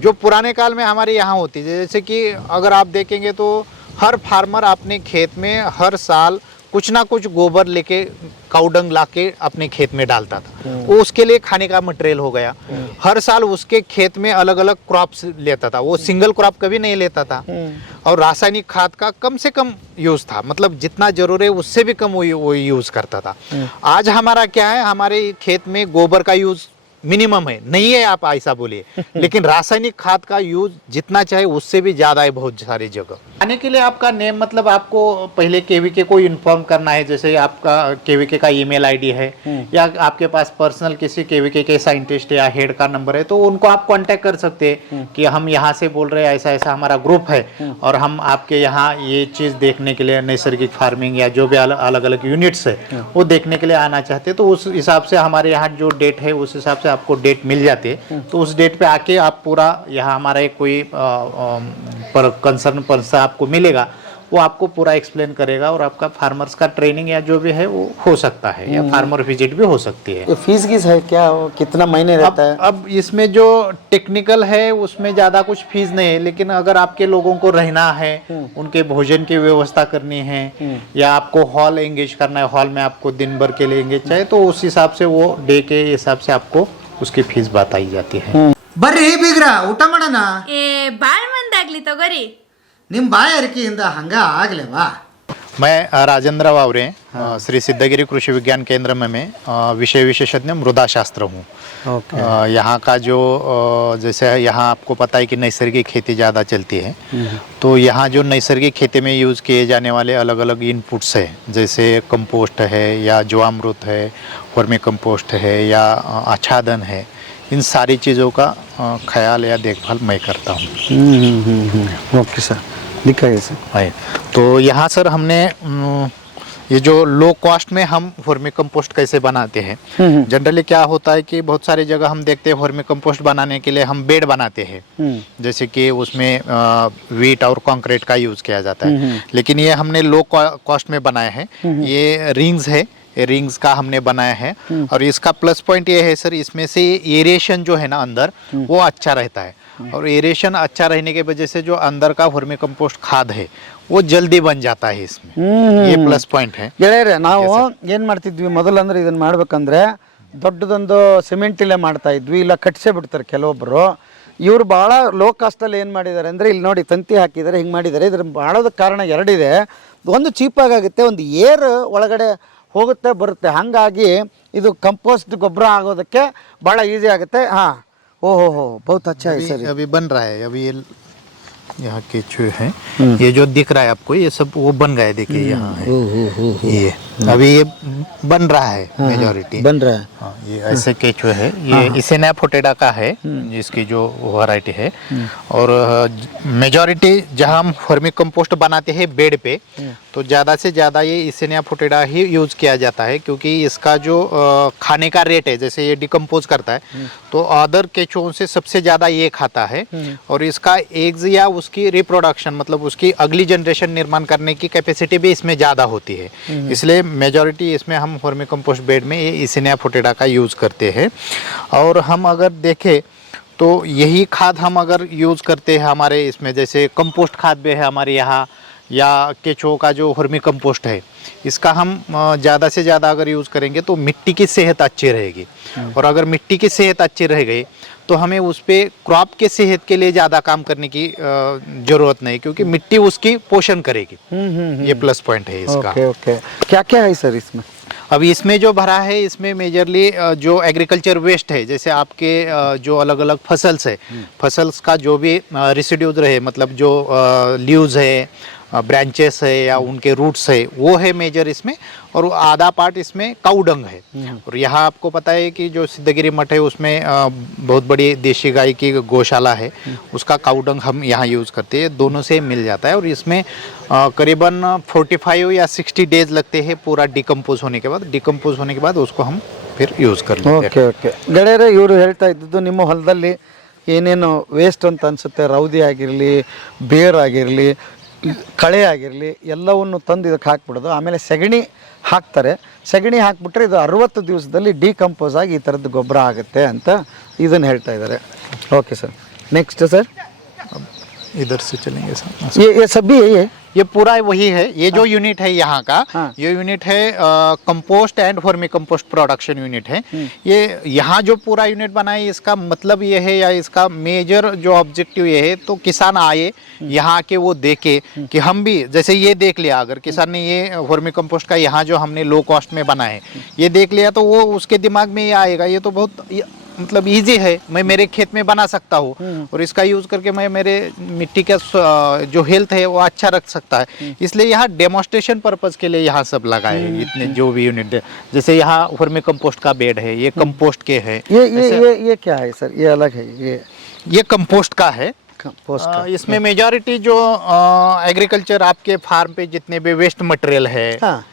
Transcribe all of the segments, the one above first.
जो पुराने काल में हमारे यहाँ होती है। जैसे कि अगर आप देखेंगे तो हर फार्मर अपने खेत में हर साल कुछ ना कुछ गोबर लेके काउडंग लाके अपने खेत में डालता था। वो उसके लिए खाने का मटेरियल हो गया। हर साल उसके खेत में अलग अलग क्रॉप्स लेता था, वो सिंगल क्रॉप कभी नहीं लेता था। और रासायनिक खाद का कम से कम यूज था, मतलब जितना जरूर है उससे भी कम वो यूज करता था। आज हमारा क्या है, हमारे खेत में गोबर का यूज मिनिमम है, नहीं है आप ऐसा बोलिए, लेकिन रासायनिक खाद का यूज जितना चाहे उससे भी ज्यादा है बहुत सारी जगह। आने के लिए आपका नेम, मतलब आपको पहले केवीके को इन्फॉर्म करना है, जैसे आपका केवीके का ईमेल आईडी है या आपके पास पर्सनल किसी केवीके के साइंटिस्ट या हेड का नंबर है, तो उनको आप कांटेक्ट कर सकते हैं कि हम यहाँ से बोल रहे हैं, ऐसा ऐसा हमारा ग्रुप है और हम आपके यहाँ ये चीज़ देखने के लिए, नैसर्गिक फार्मिंग या जो भी अलग अलग यूनिट्स है वो देखने के लिए आना चाहते हैं। तो उस हिसाब से हमारे यहाँ जो डेट है उस हिसाब से आपको डेट मिल जाती है। तो उस डेट पे आके आप पूरा यहाँ हमारा एक कोई कंसर्न पर्सन आपको मिलेगा, वो आपको पूरा एक्सप्लेन करेगा और आपका फार्मर्स का ट्रेनिंग या जो भी है वो हो सकता है, या फार्मर विजिट भी हो सकती है। फीस किस है, क्या कितना महीने रहता है? अब इसमें जो टेक्निकल है उसमें ज़्यादा कुछ फीस नहीं है, लेकिन अगर आपके लोगों को रहना है, उनके भोजन की व्यवस्था करनी है या आपको हॉल एंगेज करना है, हॉल में आपको दिन भर के लिए एंगेज चाहिए, तो उस हिसाब से वो डे के हिसाब से आपको उसकी फीस बताई जाती है। ಬರ್ರಿ ಬೀಗ್ರ, ಊಟ ಮಾಡೋಣ. ಬಾಳ್ ಮಂದಾಗ್ಲಿ ತಗೋರಿ. ನಿಮ್ಮ ಬಾಯಾರಿಕೆಯಿಂದ ಹಂಗ ಆಗ್ಲೇವಾ? मैं राजेंद्र वावरे, श्री सिद्धगिरी कृषि विज्ञान केंद्र में विषय विशेषज्ञ मृदा शास्त्र हूँ। यहाँ का जो जैसे यहाँ आपको पता है कि नैसर्गिक खेती ज़्यादा चलती है, तो यहाँ जो नैसर्गिक खेती में यूज़ किए जाने वाले अलग अलग इनपुट्स है, जैसे कंपोस्ट है या जीवामृत है, वर्मी कंपोस्ट है या आच्छादन है, इन सारी चीज़ों का ख्याल या देखभाल मैं करता हूँ। ओके सर, दिखाइए सर। है तो यहाँ सर हमने ये जो लो कॉस्ट में हम वर्मी कंपोस्ट कैसे बनाते हैं। जनरली क्या होता है कि बहुत सारी जगह हम देखते हैं वर्मी कंपोस्ट बनाने के लिए हम बेड बनाते हैं, जैसे कि उसमें वीट और कंक्रीट का यूज़ किया जाता है, लेकिन ये हमने लो कॉस्ट में बनाया है। ये रिंग्स है, रिंग्स का हमने बनाया है और इसका प्लस पॉइंट ये है सर, इसमें से एरेशन जो है ना अंदर वो अच्छा रहता है, और एरेशन अच्छा रहने के वजह से जो अंदर का वर्मी कंपोस्ट खाद है वो जल्दी बन जाता है इसमें। ये प्लस पॉइंट है। ಗೆಳೆಯರೆ, ನಾವು ಏನು ಮಾಡ್ತಿದ್ವಿ ಮೊದಲು ಅಂದ್ರೆ ಇದನ್ನ ಮಾಡ್ಬೇಕಂದ್ರೆ ದೊಡ್ಡದೊಂದು ಸಿಮೆಂಟ್ ಇಲ್ಲೇ ಮಾಡ್ತಾ ಇದ್ವಿ, ಇಲ್ಲ ಕಟ್ಸೇ ಬಿಡ್ತಾರೆ ಕೆಲವೊಬ್ಬರು. ಇವರು ಭಾಳ ಲೋ ಕಾಸ್ಟಲ್ಲಿ ಏನು ಮಾಡಿದ್ದಾರೆ ಅಂದರೆ, ಇಲ್ಲಿ ನೋಡಿ ತಂತಿ ಹಾಕಿದ್ದಾರೆ, ಹಿಂಗೆ ಮಾಡಿದ್ದಾರೆ. ಇದ್ರ ಮಾಡೋದಕ್ಕೆ ಕಾರಣ ಎರಡಿದೆ. ಒಂದು ಚೀಪಾಗಿ ಆಗುತ್ತೆ, ಒಂದು ಏರ್ ಒಳಗಡೆ ಹೋಗುತ್ತೆ ಬರುತ್ತೆ, ಹಾಗಾಗಿ ಇದು ಕಂಪೋಸ್ಟ್ ಗೊಬ್ಬರ ಆಗೋದಕ್ಕೆ ಭಾಳ ಈಸಿ ಆಗುತ್ತೆ. ಹಾಂ, ओहो हो, बहुत अच्छा है सर। अभी बन रहा है, अभी ये यहाँ केचुए हैं, ये जो दिख रहा है आपको ये सब वो बन गए, देखिए यहाँ है ये अभी ये बन रहा है, मेजॉरिटी बन रहा है। हाँ, ये ऐसे केचुए है, ये इसेनिया फोटेडा का है जिसकी जो वैरायटी है। और मेजॉरिटी जहाँ हम वर्मी कंपोस्ट बनाते हैं बेड पे, तो ज़्यादा से ज़्यादा ये इसेनिया फोटेडा ही यूज़ किया जाता है, क्योंकि इसका जो खाने का रेट है, जैसे ये डिकम्पोज करता है तो अदर केचुओं से सबसे ज़्यादा ये खाता है, और इसका एग्स या उसकी रिप्रोडक्शन, मतलब उसकी अगली जनरेशन निर्माण करने की कैपेसिटी भी इसमें ज़्यादा होती है। इसलिए मेजॉरिटी इसमें हम वर्मी कंपोस्ट बेड में ये इसेनिया फोटेडा का यूज़ करते हैं। और हम अगर देखें तो यही खाद हम अगर यूज़ करते हैं हमारे इसमें, जैसे कंपोस्ट खाद भी है हमारे यहाँ, या केचुओं का जो वर्मी कंपोस्ट है, इसका हम ज़्यादा से ज़्यादा अगर यूज़ करेंगे तो मिट्टी की सेहत अच्छी रहेगी। और अगर मिट्टी की सेहत अच्छी रह गई तो हमें उस पर क्रॉप के सेहत के लिए ज़्यादा काम करने की ज़रूरत नहीं, क्योंकि मिट्टी उसकी पोषण करेगी। ये प्लस पॉइंट है इसका। ओके ओके, क्या क्या है सर इसमें? अभी इसमें जो भरा है, इसमें मेजरली जो एग्रीकल्चर वेस्ट है, जैसे आपके जो अलग अलग फसल्स है, फसल्स का जो भी रेसिड्यूज रहे, मतलब जो लीव्स है, ब्रांचेस है या उनके रूट्स है, वो है मेजर इसमें। और आधा पार्ट इसमें काउडंग है। और यहाँ आपको पता है कि जो सिद्धगिरी मठ है उसमें बहुत बड़ी देशी गाय की गौशाला है, उसका काउडंग हम यहाँ यूज़ करते हैं, दोनों से मिल जाता है। और इसमें करीबन 45 या 60 डेज लगते हैं पूरा डिकम्पोज होने के बाद। डिकम्पोज होने के बाद उसको हम फिर यूज़ कर लेते हैं। ಓಕೆ ಓಕೆ ಗೆಳೆಯರೆ, ಇವರು ಹೇಳ್ತಾ ಇದ್ದದ್ದು ನಿಮ್ಮ ಹೊಲದಲ್ಲಿ ಏನೇನು ವೇಸ್ಟ್ ಅಂತ ಅನಿಸುತ್ತೆ, ರೌದಿ ಆಗಿರಲಿ, ಬೇರ್ ಆಗಿರಲಿ, ಕಳೆ ಆಗಿರಲಿ, ಎಲ್ಲವನ್ನು ತಂದು ಇದಕ್ಕೆ ಹಾಕ್ಬಿಡೋದು, ಆಮೇಲೆ ಸಗಣಿ ಹಾಕ್ತಾರೆ. ಸಗಣಿ ಹಾಕ್ಬಿಟ್ರೆ ಇದು 60 ದಿವಸದಲ್ಲಿ ಡಿಕಂಪೋಸ್ ಆಗಿ ಈ ಥರದ್ದು ಗೊಬ್ಬರ ಆಗುತ್ತೆ ಅಂತ ಇದನ್ನು ಹೇಳ್ತಾ ಇದ್ದಾರೆ. ಓಕೆ ಸರ್, नेक्स्ट सर, इधर से चलेंगे सर। ये सभी है ये पूरा वही है, ये जो यूनिट है यहाँ का, हाँ। ये यूनिट है compost and vermi compost production unit है। ये यहाँ जो पूरा यूनिट बना है, इसका मतलब ये है या इसका मेजर जो ऑब्जेक्टिव ये है, तो किसान आए यहाँ आके वो देखे कि हम भी, जैसे ये देख लिया, अगर किसान ने ये वर्मी कंपोस्ट का यहाँ जो हमने लो कॉस्ट में बना है ये देख लिया, तो वो उसके दिमाग में ये आएगा, ये तो बहुत मतलब इजी है, मैं मेरे खेत में बना सकता हूँ और इसका यूज करके मैं मेरे मिट्टी का जो हेल्थ है वो अच्छा रख सकता है। इसलिए यहाँ डेमोन्स्ट्रेशन पर्पज के लिए यहाँ सब लगाए हैं इतने जो भी यूनिट है। जैसे यहाँ वर्मी कंपोस्ट का बेड है, ये कंपोस्ट के है। ये क्या है सर, ये अलग है, ये कंपोस्ट का है। कंपोस्ट इसमें मेजॉरिटी जो एग्रीकल्चर आपके फार्म पे जितने भी वेस्ट मटेरियल है, हाँ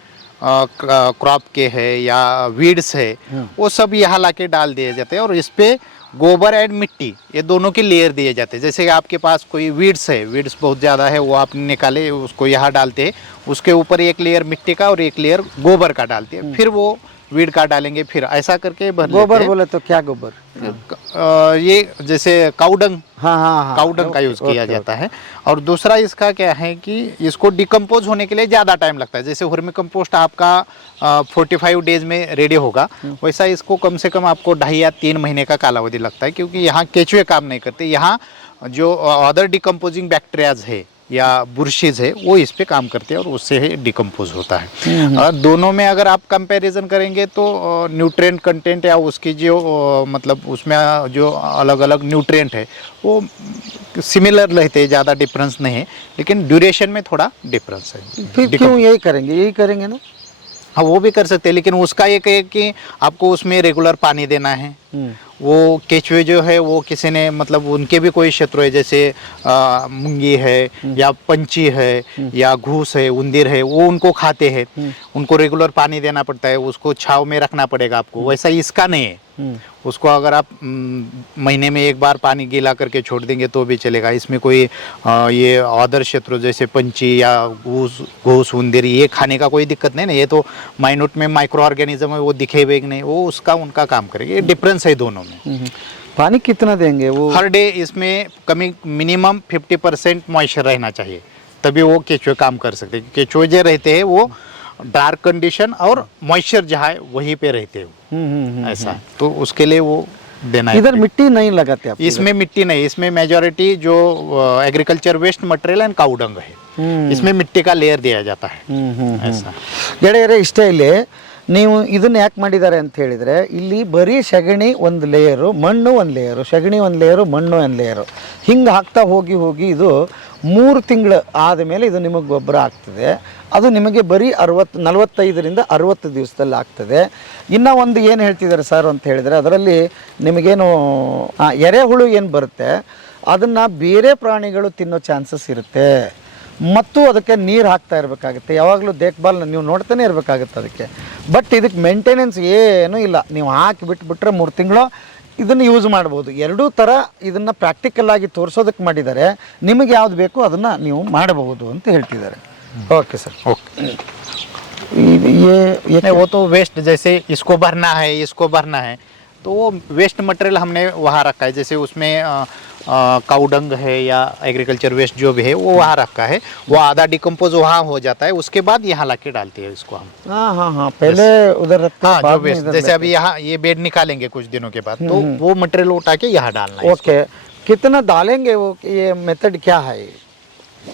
क्रॉप के है या वीड्स है, वो सब यहाँ लाके डाल दिए जाते हैं और इस पे गोबर एंड मिट्टी ये दोनों के लेयर दिए जाते हैं। जैसे कि आपके पास कोई वीड्स है, वीड्स बहुत ज़्यादा है, वो आपने निकाले उसको यहाँ डालते हैं, उसके ऊपर एक लेयर मिट्टी का और एक लेयर गोबर का डालते हैं, फिर वो वीड का डालेंगे, फिर ऐसा करके भर लेते गोबर हैं। बोले तो क्या गोबर? ये जैसे काउडंग, हाँ काउडंग का यूज किया जाता है। और दूसरा इसका क्या है कि इसको डिकम्पोज होने के लिए ज़्यादा टाइम लगता है। जैसे वर्मी कंपोस्ट आपका 45 डेज में रेडी होगा, वैसा इसको कम से कम आपको 2.5 या 3 महीने का कालावधि लगता है, क्योंकि यहाँ केचुए काम नहीं करते। यहाँ जो अदर डिकम्पोजिंग बैक्टीरियाज है या बुरशीज है वो इस पे काम करते हैं और उससे ही डिकम्पोज होता है। और दोनों में अगर आप कंपैरिजन करेंगे तो न्यूट्रिएंट कंटेंट या उसकी जो मतलब उसमें जो अलग अलग न्यूट्रिएंट है वो सिमिलर रहते हैं, ज़्यादा डिफरेंस नहीं है, लेकिन ड्यूरेशन में थोड़ा डिफरेंस है। फिर क्यों यही करेंगे ना? हाँ, वो भी कर सकते हैं, लेकिन उसका एक है कि आपको उसमें रेगुलर पानी देना है। वो केचुए जो है वो किसी ने मतलब उनके भी कोई शत्रु है, जैसे मुंगी है या पंची है या घूस है, उंदीर है, वो उनको खाते हैं, उनको रेगुलर पानी देना पड़ता है, उसको छाव में रखना पड़ेगा आपको। वैसा इसका नहीं है, उसको अगर आप महीने में एक बार पानी गीला करके छोड़ देंगे तो भी चलेगा। इसमें कोई ये अदर शत्रु जैसे पंची या घूस उंदीर ये खाने का कोई दिक्कत नहीं ना, ये तो माइन्यूट में माइक्रो ऑर्गेनिज्म है, वो दिखेगा नहीं, वो उसका उनका काम करेगा। ये डिफरेंस है दोनों में। पानी कितना देंगे वो? हर डे इसमें मिनिमम 50% मॉइस्चर रहना चाहिए, तभी वो केचुए काम कर सकते हैं। केचुए जो रहते हैं वो डार्क कंडीशन और मॉइस्चर जहाँ है वहीं पे रहते हैं, ऐसा है। तो उसके लिए वो देना है। इधर मिट्टी नहीं लगाते आप? इसमें मिट्टी नहीं, इसमें मेजॉरिटी जो agriculture waste material and cow dung है, इसमें मिट्टी का लेयर दिया जाता है, ऐसा। ಗೆಳೆಯರೇ ಇಷ್ಟೇ ಇಲ್ಲಿ ನೀವು ಇದನ್ನ ಯಾಕೆ ಮಾಡಿದ್ದಾರೆ ಅಂತ ಹೇಳಿದರೆ, ಇಲ್ಲಿ ಬರೀ ಸಗಣಿ ಒಂದು ಲೇಯರು, ಮಣ್ಣು ಒಂದು ಲೇಯರು, ಸಗಣಿ ಒಂದು ಲೇಯರು, ಮಣ್ಣು ಒಂದು ಲೇಯರು, ಹಿಂಗೆ ಹಾಕ್ತಾ ಹೋಗಿ ಇದು 3 ತಿಂಗಳು ಆದಮೇಲೆ ಇದು ನಿಮಗೆ ಗೊಬ್ಬರ ಆಗ್ತದೆ. ಅದು ನಿಮಗೆ ಬರೀ 45ರಿಂದ 60 ದಿವಸದಲ್ಲಿ ಆಗ್ತದೆ. ಇನ್ನು ಒಂದು ಏನು ಹೇಳ್ತಿದ್ದಾರೆ ಸರ್ ಅಂತ ಹೇಳಿದರೆ, ಅದರಲ್ಲಿ ನಿಮಗೇನು ಎರೆಹುಳು ಏನು ಬರುತ್ತೆ ಅದನ್ನು ಬೇರೆ ಪ್ರಾಣಿಗಳು ತಿನ್ನೋ ಚಾನ್ಸಸ್ ಇರುತ್ತೆ, ಮತ್ತು ಅದಕ್ಕೆ ನೀರು ಹಾಕ್ತಾ ಇರಬೇಕಾಗುತ್ತೆ, ಯಾವಾಗಲೂ ದೇಖ್ಭಾಲ್ ನೀವು ನೋಡ್ತಾನೆ ಇರಬೇಕಾಗುತ್ತೆ ಅದಕ್ಕೆ. ಬಟ್ ಇದಕ್ಕೆ ಮೇಂಟೆನೆನ್ಸ್ ಏನೂ ಇಲ್ಲ, ನೀವು ಹಾಕಿ ಬಿಟ್ಬಿಟ್ರೆ 3 ತಿಂಗಳು ಇದನ್ನು ಯೂಸ್ ಮಾಡ್ಬೋದು. ಎರಡೂ ಥರ ಇದನ್ನು ಪ್ರಾಕ್ಟಿಕಲ್ ಆಗಿ ತೋರಿಸೋದಕ್ಕೆ ಮಾಡಿದ್ದಾರೆ. ನಿಮಗೆ ಯಾವ್ದು ಬೇಕು ಅದನ್ನು ನೀವು ಮಾಡಬಹುದು ಅಂತ ಹೇಳ್ತಿದ್ದಾರೆ. Okay sir, okay. ये नहीं, वो तो वेस्ट, जैसे इसको भरना है, इसको भरना है, तो वो वेस्ट मटेरियल हमने वहाँ रखा है। जैसे उसमें काउडंग है या एग्रीकल्चर वेस्ट जो भी है वो वहाँ रखा है, वो आधा डिकम्पोज वहाँ हो जाता है, उसके बाद यहाँ ला के डालते हैं इसको हम। हाँ, पहले उधर रखते हैं, हाँ, जो वेस्ट, जैसे अभी यहाँ ये बेड निकालेंगे कुछ दिनों के बाद, तो वो मटेरियल उठा के यहाँ डालना है। ओके, कितना डालेंगे वो, ये मेथड क्या है?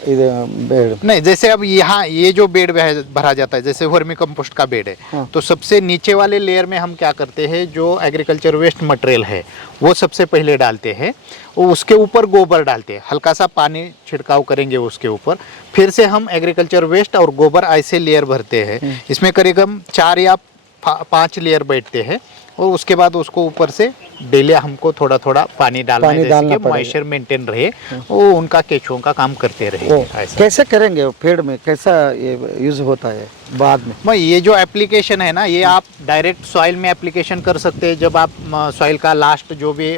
इधर बेड नहीं, जैसे अब यहाँ ये जो बेड भरा जाता है, जैसे वर्मी कंपोस्ट का बेड है, तो सबसे नीचे वाले लेयर में हम क्या करते हैं, जो एग्रीकल्चर वेस्ट मटेरियल है वो सबसे पहले डालते हैं, वो उसके ऊपर गोबर डालते हैं, हल्का सा पानी छिड़काव करेंगे उसके ऊपर, फिर से हम एग्रीकल्चर वेस्ट और गोबर ऐसे लेयर भरते हैं। इसमें करीब 4 या 5 लेयर बैठते हैं, और उसके बाद उसको यूपर से डेली हमको थोड़ा थोड़ा पानी डालना है, जैसे कि मॉइस्चर मेंटेन रहे, वो उनका केचुओं का काम करते रहे। कैसे करेंगे वो पेड़ में, कैसा ये यूज होता है बाद में? मैं ये जो एप्लीकेशन है ना, ये आप डायरेक्ट सॉइल में एप्लीकेशन कर सकते हैं। जब आप सॉइल का लास्ट जो भी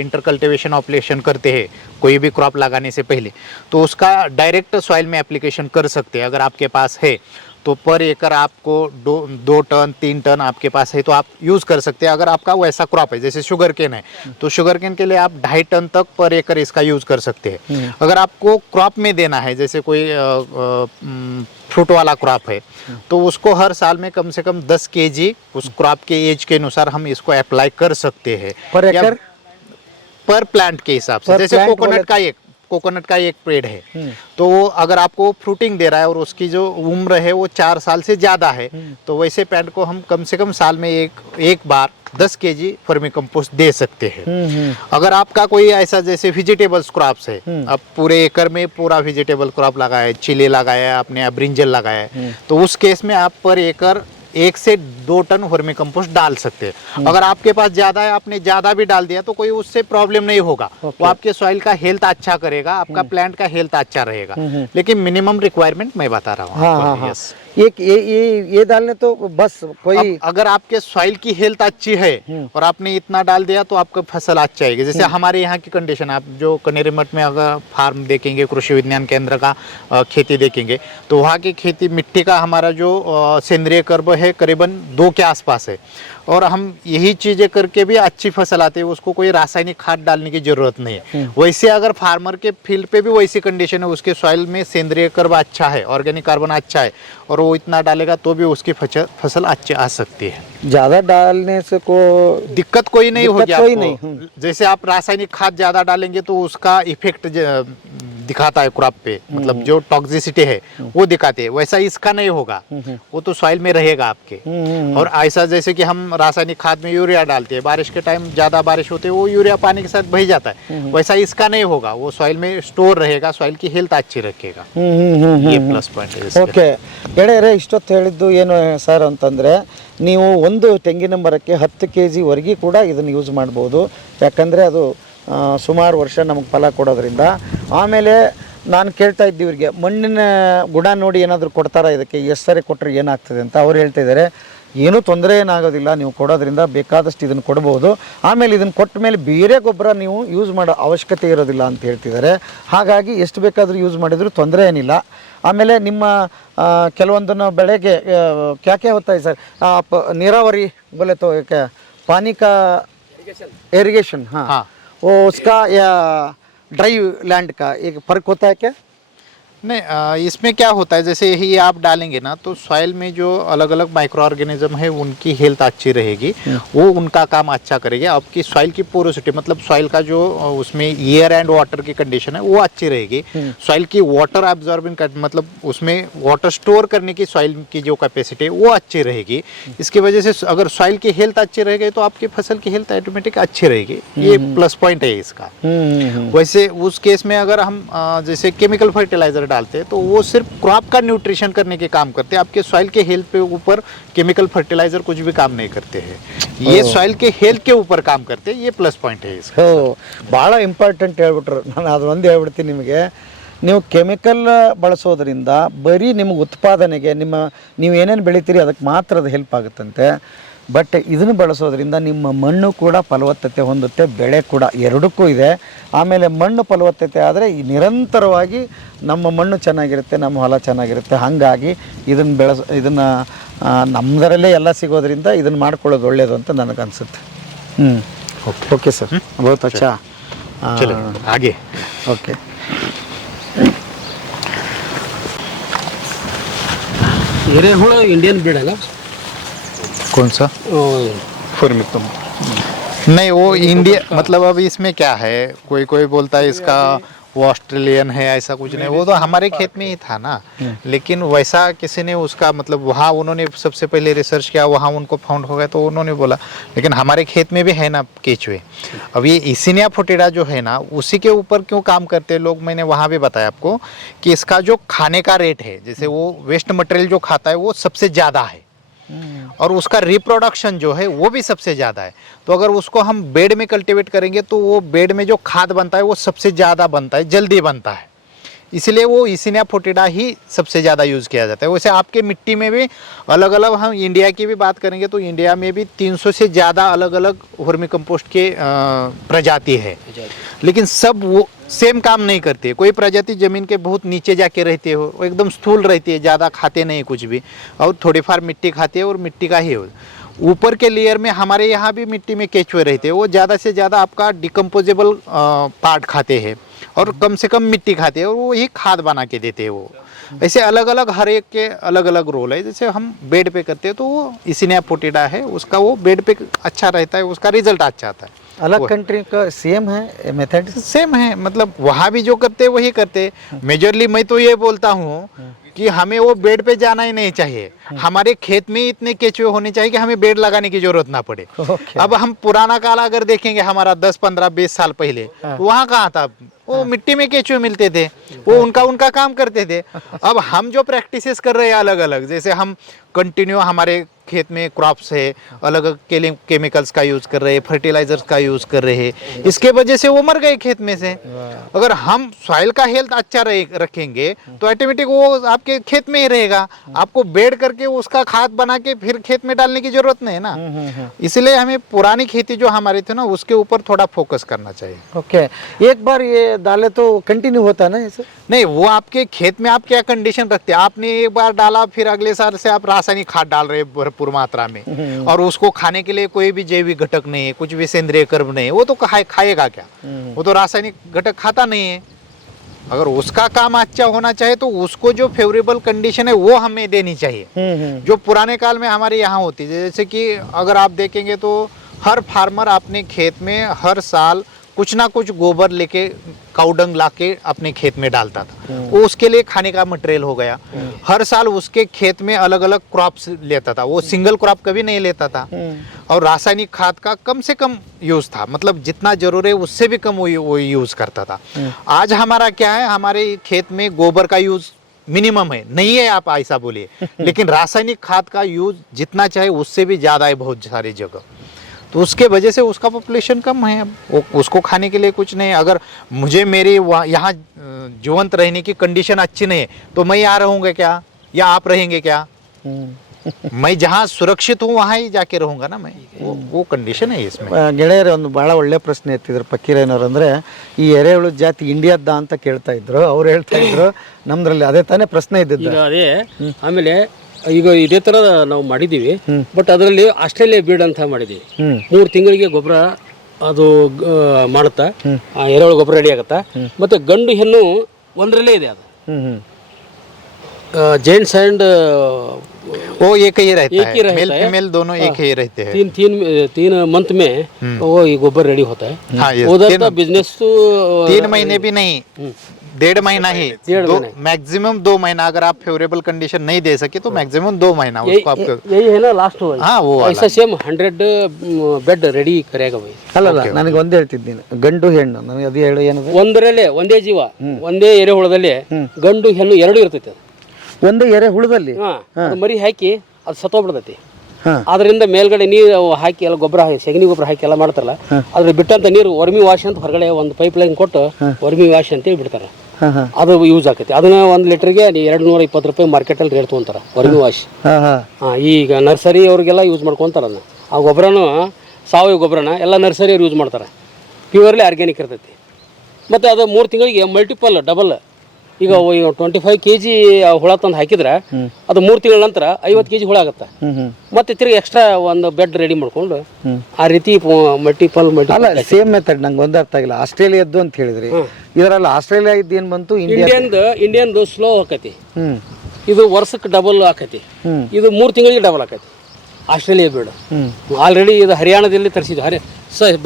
इंटर कल्टिवेशन ऑपरेशन करते हैं कोई भी क्रॉप लगाने से पहले, तो उसका डायरेक्ट सॉइल में एप्लीकेशन कर सकते हैं अगर आपके पास है। तो पर एकड़ आपको 2 टन 3 टन आपके पास है तो आप यूज़ कर सकते हैं। अगर आपका वैसा क्रॉप है जैसे शुगर केन है तो शुगर केन के लिए आप 2.5 टन तक पर एकड़ इसका यूज़ कर सकते हैं। अगर आपको क्रॉप में देना है जैसे कोई फ्रूट वाला क्रॉप है तो उसको हर साल में कम से कम 10 केजी उस क्रॉप के एज के अनुसार हम इसको अप्लाई कर सकते हैं पर एकड़ पर प्लांट के हिसाब से। पर जैसे plant कोकोनट का एक पेड़ है तो वो अगर आपको फ्रूटिंग दे रहा है और उसकी जो उम्र है वो 4 साल से ज़्यादा है तो वैसे प्लांट को हम कम से कम साल में एक बार 10 केजी वर्मी कंपोस्ट दे सकते हैं। अगर आपका कोई ऐसा जैसे वेजिटेबल्स क्रॉप्स है, अब पूरे एकड़ में पूरा वेजिटेबल क्रॉप लगाया है, चिली लगाया है आपने, ब्रिंजल लगाया है, तो उस केस में आप पर एकड़ 1 से 2 टन वर्मी कंपोस्ट डाल सकते हैं। अगर आपके पास ज़्यादा है, आपने ज़्यादा भी डाल दिया तो कोई उससे प्रॉब्लम नहीं होगा। वो आपके सॉइल का हेल्थ अच्छा करेगा, आपका प्लांट का हेल्थ अच्छा रहेगा। लेकिन मिनिमम रिक्वायरमेंट मैं बता रहा हूँ। हाँ हाँ हाँ, ये डालने तो बस कोई अगर आपके सॉइल की हेल्थ अच्छी है और आपने इतना डाल दिया तो आपका फसल अच्छा आएगी। जैसे हमारे यहाँ की कंडीशन, आप जो कनेरी मठ में अगर फार्म देखेंगे, कृषि विज्ञान केंद्र का खेती देखेंगे तो वहाँ की खेती मिट्टी का हमारा जो सेंद्रीय कर्ब है करीबन 2 के आसपास है और हम यही चीज़ें करके भी अच्छी फसल आती है। उसको कोई रासायनिक खाद डालने की जरूरत नहीं है। वैसे अगर फार्मर के फील्ड पे भी वैसी कंडीशन है, उसके सॉइल में सेंद्रीय कर्ब अच्छा है, ऑर्गेनिक कार्बन अच्छा है और वो इतना डालेगा तो भी उसकी फसल अच्छी आ सकती है। ज़्यादा डालने से को दिक्कत कोई नहीं होगी कोई आपको। नहीं। जैसे आप रासायनिक खाद ज़्यादा डालेंगे तो उसका इफेक्ट दिखाता है क्रॉप पे, मतलब जो टॉक्सिसिटी है वो दिखाते हैं। वैसा इसका नहीं होगा, वो तो सॉइल में रहेगा आपके। और ऐसा जैसे कि हम रासायनिक खाद में यूरिया डालते हैं, बारिश के टाइम ज़्यादा बारिश होती है वो यूरिया पानी के साथ बह जाता है, वैसा इसका नहीं होगा। वो सॉइल में स्टोर रहेगा, सॉइल की हेल्थ अच्छी रखेगा। ये प्लस पॉइंट है इसके। ಓಕೆ ಗೆಳೆಯರೆ, ಇಷ್ಟೊತ್ತು ಹೇಳಿದ್ದು ಏನು ಸರ್ ಅಂತಂದರೆ, ನೀವು ಒಂದು ತೆಂಗಿನ ಮರಕ್ಕೆ 10 kg ವರೆಗೆ ಕೂಡ ಇದನ್ನು ಯೂಸ್ ಮಾಡ್ಬೋದು. ಯಾಕಂದರೆ ಅದು ಸುಮಾರು ವರ್ಷ ನಮಗೆ ಫಲ ಕೊಡೋದ್ರಿಂದ. ಆಮೇಲೆ ನಾನು ಕೇಳ್ತಾ ಇದ್ದೆ ಇವರಿಗೆ, ಮಣ್ಣಿನ ಗುಣ ನೋಡಿ ಏನಾದರೂ ಕೊಡ್ತಾರಾ ಇದಕ್ಕೆ, ಎಷ್ಟು ಸರಿ ಕೊಟ್ಟರೆ ಏನಾಗ್ತದೆ ಅಂತ. ಅವ್ರು ಹೇಳ್ತಿದ್ದಾರೆ ಏನೂ ತೊಂದರೆ ಏನಾಗೋದಿಲ್ಲ, ನೀವು ಕೊಡೋದ್ರಿಂದ ಬೇಕಾದಷ್ಟು ಇದನ್ನು ಕೊಡ್ಬೋದು. ಆಮೇಲೆ ಇದನ್ನು ಕೊಟ್ಟ ಮೇಲೆ ಬೇರೆ ಗೊಬ್ಬರ ನೀವು ಯೂಸ್ ಮಾಡೋ ಅವಶ್ಯಕತೆ ಇರೋದಿಲ್ಲ ಅಂತ ಹೇಳ್ತಿದ್ದಾರೆ. ಹಾಗಾಗಿ ಎಷ್ಟು ಬೇಕಾದರೂ ಯೂಸ್ ಮಾಡಿದರೂ ತೊಂದರೆ ಏನಿಲ್ಲ. ಆಮೇಲೆ ನಿಮ್ಮ ಕೆಲವೊಂದನ್ನು ಬೆಳೆಗೆ क्या क्या होता है सर, आप ನೀರಾವರಿ बोले तो क्या पानी का इरिगेशन, हाँ वो उसका या ड्राई लैंड का एक फ़र्क होता है क्या? नहीं, इसमें क्या होता है जैसे ही आप डालेंगे ना तो सॉइल में जो अलग अलग माइक्रो ऑर्गेनिज्म है उनकी हेल्थ अच्छी रहेगी, वो उनका काम अच्छा करेगी। आपकी सॉइल की पोरोसिटी मतलब सॉइल का जो उसमें एयर एंड वाटर की कंडीशन है वो अच्छी रहेगी। सॉइल की वाटर एब्जॉर्बिंग मतलब उसमें वाटर स्टोर करने की सॉइल की जो कैपेसिटी है वो अच्छी रहेगी। इसकी वजह से अगर सॉइल की हेल्थ अच्छी रहेगी तो आपकी फसल की हेल्थ ऑटोमेटिक अच्छी रहेगी। ये प्लस पॉइंट है इसका। वैसे उस केस में अगर हम जैसे केमिकल फर्टिलाइजर डालते हैं तो वो सिर्फ क्रॉप का न्यूट्रिशन करने के काम करते हैं, आपके सॉइल के हेल्थ पे ऊपर केमिकल फर्टिलाइजर कुछ भी काम नहीं करते हैं। ये सॉइल के हेल्थ के ऊपर काम करते हैं। ये प्लस पॉइंट है इसका। ಭಾಳ ಇಂಪಾರ್ಟೆಂಟ್ ಹೇಳ್ಬಿಟ್ರು. ನಾನು ಅದು ಒಂದು ಹೇಳ್ಬಿಡ್ತೀನಿ ನಿಮಗೆ. ನೀವು ಕೆಮಿಕಲ್ ಬಳಸೋದ್ರಿಂದ ಬರೀ ನಿಮಗೆ ಉತ್ಪಾದನೆಗೆ ನೀವು ಏನೇನು ಬೆಳಿತೀರಿ ಅದಕ್ಕೆ ಮಾತ್ರ ಅದು ಹೆಲ್ಪ್ ಆಗುತ್ತಂತೆ. ಬಟ್ ಇದನ್ನು ಬಳಸೋದ್ರಿಂದ ನಿಮ್ಮ ಮಣ್ಣು ಕೂಡ ಫಲವತ್ತತೆ ಹೊಂದುತ್ತೆ, ಬೆಳೆ ಕೂಡ ಎರಡಕ್ಕೂ ಇದೆ. ಆಮೇಲೆ ಮಣ್ಣು ಫಲವತ್ತತೆ ಆದರೆ ನಿರಂತರವಾಗಿ ನಮ್ಮ ಮಣ್ಣು ಚೆನ್ನಾಗಿರುತ್ತೆ, ನಮ್ಮ ಹೊಲ ಚೆನ್ನಾಗಿರುತ್ತೆ. ಹಾಗಾಗಿ ಇದನ್ನು ನಮ್ಮದರಲ್ಲೇ ಎಲ್ಲ ಸಿಗೋದ್ರಿಂದ ಇದನ್ನು ಮಾಡ್ಕೊಳ್ಳೋದು ಒಳ್ಳೆಯದು ಅಂತ ನನಗನ್ಸುತ್ತೆ. ಓಕೆ ಸರ್, ಬಹುತ್ ಅಚ್ಚಾ. आगे ಓಕೆ. एरेहुಳ इंडियन ब्रीड है ना? कौन सा? नहीं, वो इंडिया मतलब अब इसमें क्या है, कोई कोई बोलता है इसका वो ऑस्ट्रेलियन है, ऐसा कुछ नहीं। वो तो हमारे खेत में ही था ना, लेकिन वैसा किसी ने उसका मतलब वहाँ उन्होंने सबसे पहले रिसर्च किया, वहाँ उनको फाउंड हो गया तो उन्होंने बोला। लेकिन हमारे खेत में भी है ना केचुए। अब ये इसिनिया फोटिडा जो है ना उसी के ऊपर क्यों काम करते हैं लोग, मैंने वहाँ भी बताया आपको कि इसका जो खाने का रेट है, जैसे वो वेस्ट मटेरियल जो खाता है वो सबसे ज़्यादा है और उसका रिप्रोडक्शन जो है वो भी सबसे ज़्यादा है। तो अगर उसको हम बेड में कल्टीवेट करेंगे तो वो बेड में जो खाद बनता है वो सबसे ज़्यादा बनता है, जल्दी बनता है। इसलिए वो इसिनिया फोटिडा ही सबसे ज़्यादा यूज़ किया जाता है। वैसे आपके मिट्टी में भी अलग अलग, हम इंडिया की भी बात करेंगे तो इंडिया में भी 300 से ज़्यादा अलग अलग वर्मी कंपोस्ट के प्रजाति है, लेकिन सब वो सेम काम नहीं करती है। कोई प्रजाति जमीन के बहुत नीचे जाके रहती है, वो एकदम स्थूल रहती है, ज़्यादा खाते नहीं कुछ भी, और थोड़ी फार मिट्टी खाती है और मिट्टी का ही हो। ऊपर के लेयर में हमारे यहाँ भी मिट्टी में केचुए रहते हैं, वो ज़्यादा से ज़्यादा आपका डिकम्पोजेबल पार्ट खाते हैं और कम से कम मिट्टी खाते हैं और वो ही खाद बना के देते हैं। वो ऐसे अलग अलग हर एक के अलग अलग रोल है। जैसे हम बेड पे करते हैं तो वो इसिनिया पोटेटा है, उसका वो बेड पे अच्छा रहता है, उसका रिजल्ट अच्छा आता है। अलग कंट्री का सेम है मेथड? सेम है, मतलब वहाँ भी जो करते हैं वही करते हैं। मेजरली मैं तो ये बोलता हूँ कि हमें वो बेड पे जाना ही नहीं चाहिए, हमारे खेत में इतने केचुए होने चाहिए कि हमें बेड लगाने की जरूरत ना पड़े। अब हम पुराना काल अगर देखेंगे हमारा 10, 15, 20 साल पहले, वहाँ कहाँ था, वो मिट्टी में केचुए मिलते थे, वो उनका काम करते थे। अब हम जो प्रैक्टिसेस कर रहे हैं अलग अलग, जैसे हम कंटिन्यू हमारे खेत में क्रॉप्स है, अलग अलग केमिकल्स का यूज कर रहे हैं, फर्टिलाइजर्स का यूज कर रहे हैं, इसके वजह से वो मर गए खेत में से। अगर हम सॉइल का हेल्थ अच्छा रखेंगे तो ऑटोमेटिक वो आपके खेत में ही रहेगा, आपको बेड करके उसका खाद बना के फिर खेत में डालने की जरूरत नहीं है ना। इसलिए हमें पुरानी खेती जो हमारी थी ना उसके ऊपर थोड़ा फोकस करना चाहिए। ओके, एक बार ये डाले तो कंटिन्यू होता है ना ऐसे? नहीं, वो आपके खेत में आप क्या कंडीशन रखते हैं, आपने एक बार डाला फिर अगले साल से आप रासायनिक खाद डाल रहे हैं भरपूर मात्रा में, और उसको खाने के लिए कोई भी जैविक घटक नहीं है, कुछ भी सेंद्रीय कर्म नहीं है, वो तो खाएगा क्या? वो तो रासायनिक घटक खाता नहीं है। अगर उसका काम अच्छा होना चाहे तो उसको जो फेवरेबल कंडीशन है वो हमें देनी चाहिए, जो पुराने काल में हमारे यहाँ होती है। जैसे कि अगर आप देखेंगे तो हर फार्मर अपने खेत में हर साल कुछ ना कुछ गोबर लेके, काउडंग लाके अपने खेत में डालता था, वो उसके लिए खाने का मटेरियल हो गया। हर साल उसके खेत में अलग अलग क्रॉप्स लेता था, वो सिंगल क्रॉप कभी नहीं लेता था। और रासायनिक खाद का कम से कम यूज था, मतलब जितना जरूर है उससे भी कम वो यूज करता था। आज हमारा क्या है, हमारे खेत में गोबर का यूज मिनिमम है, नहीं है आप ऐसा बोलिए, लेकिन रासायनिक खाद का यूज जितना चाहे उससे भी ज्यादा है बहुत सारी जगह। तो उसके वजह से उसका पॉपुलेशन कम है, अब उसको खाने के लिए कुछ नहीं है। अगर मुझे मेरे यहाँ जीवंत रहने की कंडीशन अच्छी नहीं है तो मैं यहाँ रहूँगा क्या, या आप रहेंगे क्या? मैं जहाँ सुरक्षित हूँ वहाँ ही जाके रहूँगा ना मैं, वो कंडीशन है इसमें। ಗೆಳೆಯರೇ, ಒಂದು ಭಾಳ ಒಳ್ಳೆ ಪ್ರಶ್ನೆ ಎತ್ತಿದ್ರು ಫಕೀರಯ್ಯನವ್ರು. ಅಂದರೆ ಈ ಎರೆಹುಳು ಜಾತಿ ಇಂಡಿಯಾದ ಅಂತ ಕೇಳ್ತಾ ಇದ್ರು, ಅವ್ರು ಹೇಳ್ತಾ ಇದ್ರು ನಮ್ದ್ರಲ್ಲಿ ಅದೇ ತಾನೇ ಪ್ರಶ್ನೆ ಇದ್ದಿದ್ದು. ಈಗ ಅದೇ ಆಮೇಲೆ ಈಗ ಇದೇ ತರ ನಾವು ಮಾಡಿದ್ದೀವಿ, ಬಟ್ ಅದರಲ್ಲಿ ಆಸ್ಟ್ರೇಲಿಯಾ ಬೀಡ್ ಅಂತ ಮಾಡಿದ್ದೀವಿ. 3 ತಿಂಗಳಿಗೆ ಗೊಬ್ಬರ ಅದು ಮಾಡುತ್ತಾ, ಎರೆಹುಳು ಗೊಬ್ಬರ ರೆಡಿ ಆಗುತ್ತಾ. ಮತ್ತೆ ಗಂಡು ಹೆಣ್ಣು ಒಂದರಲ್ಲೇ ಇದೆ ಅದು. जेंट्स एंड वो एक ही रहता है, मेल फीमेल दोनों एक ही रहते हैं। तीन मंथ में वो ये गोबर रेडी होता है। हाँ, उधर का बिजनेस तो 3 महीने भी नहीं, 1.5 महीना ही, मैक्सिमम 2 महीना। अगर आप फेवरेबल कंडीशन नहीं दे सके तो मैक्सिमम 2 महीना उसको आपको। यही है ना लास्ट हुआ। हाँ, वो ऐसा सेम 100 बेड ರೆಡಿ ಕರೆಯಾಗ ಬೈ. ಅಲ್ಲಲ್ಲ, ನನಗೆ ಒಂದೇ ಹೇಳ್ತಿದ್ದೀನಿ, ಗಂಡು ಹೆಣ್ಣು ನನಗೆ ಅದು ಹೇಳು ಏನದು? ಒಂದರಲ್ಲೇ ಒಂದೇ ಜೀವ, ಒಂದೇ ಎರೆಹುಳದಲ್ಲಿ ಗಂಡು ಹೆಣ್ಣು ಎರಡು ಇರ್ತೈತೆ. ಒಂದೇ ಎರೆಹುಳದಲ್ಲಿ ಮರಿ ಹಾಕಿ ಅದು ಸತ್ತೋಗ್ಬಿಡ್ತೈತಿ. ಅದರಿಂದ ಮೇಲ್ಗಡೆ ನೀರು ಹಾಕಿ ಎಲ್ಲ ಗೊಬ್ಬರ ಹಾಕಿ, ಸೆಗಣಿ ಗೊಬ್ಬರ ಹಾಕಿ ಎಲ್ಲ ಮಾಡ್ತಾರಲ್ಲ, ಅದ್ರ ಬಿಟ್ಟಂತ ನೀರು ವರ್ಮಿ ವಾಶ್ ಅಂತ ಹೊರಗಡೆ ಒಂದು ಪೈಪ್ ಲೈನ್ ಕೊಟ್ಟು ವರ್ಮಿ ವಾಶ್ ಅಂತೇಳಿ ಬಿಡ್ತಾರೆ. ಅದು ಯೂಸ್ ಆಕೈತಿ. ಅದನ್ನ 1 ಲೀಟರ್ಗೆ 220 ರೂಪಾಯಿ ಮಾರ್ಕೆಟಲ್ಲಿ ರೇಟ್ ತೊಗೊಂತಾರೆ ವರ್ಮಿ ವಾಶ್. ಈಗ ನರ್ಸರಿ ಅವ್ರಿಗೆಲ್ಲ ಯೂಸ್ ಮಾಡ್ಕೊಂತಾರ ಅದನ್ನ. ಆ ಗೊಬ್ಬರನು ಸಾವಯವ ಗೊಬ್ಬರನ ಎಲ್ಲ ನರ್ಸರಿಯವ್ರು ಯೂಸ್ ಮಾಡ್ತಾರೆ, ಪ್ಯೂರ್ಲಿ ಆರ್ಗ್ಯಾನಿಕ್ ಇರ್ತೈತಿ. ಮತ್ತು ಅದು 3 ತಿಂಗಳಿಗೆ ಮಲ್ಟಿಪಲ್ ಡಬಲ್. ಈಗ 25 kg ಹುಳ ತಂದು ಹಾಕಿದ್ರೆ ಅದು 3 ತಿಂಗಳ ನಂತರ 50 kg ಹುಳ ಆಗುತ್ತೆ. ಮತ್ತೆ ತಿರುಗಿ ಎಕ್ಸ್ಟ್ರಾ ಒಂದು ಬೆಡ್ ರೆಡಿ ಮಾಡ್ಕೊಂಡು ಆ ರೀತಿ ಮಲ್ಟಿಪಲ್. ಅಲ್ಲ, ಸೇಮ್ ಮೆಥಡ್. ನಂಗೆ ಒಂದು ಅರ್ಥ ಆಗಿಲ್ಲ. ಆಸ್ಟ್ರೇಲಿಯಾದ್ದು ಅಂತ ಹೇಳಿದ್ರಿ, ಇದರಲ್ಲ ಆಸ್ಟ್ರೇಲಿಯಾ ಇದ್ದು ಏನು ಬಂತು? ಇಂಡಿಯನ್ದು ಸ್ಲೋ ಆಕೈತಿ, ಇದು ವರ್ಷಕ್ಕೆ ಡಬಲ್ ಆಕೈತಿ, ಇದು 3 ತಿಂಗಳಿಗೆ ಡಬಲ್ ಆಕೈತಿ. ಆಸ್ಟ್ರೇಲಿಯಾ ಬೇಡ ಆಲ್ರೆಡಿ ಇದು ಹರಿಯಾಣದಲ್ಲಿ ತರಿಸಿದ್ದು,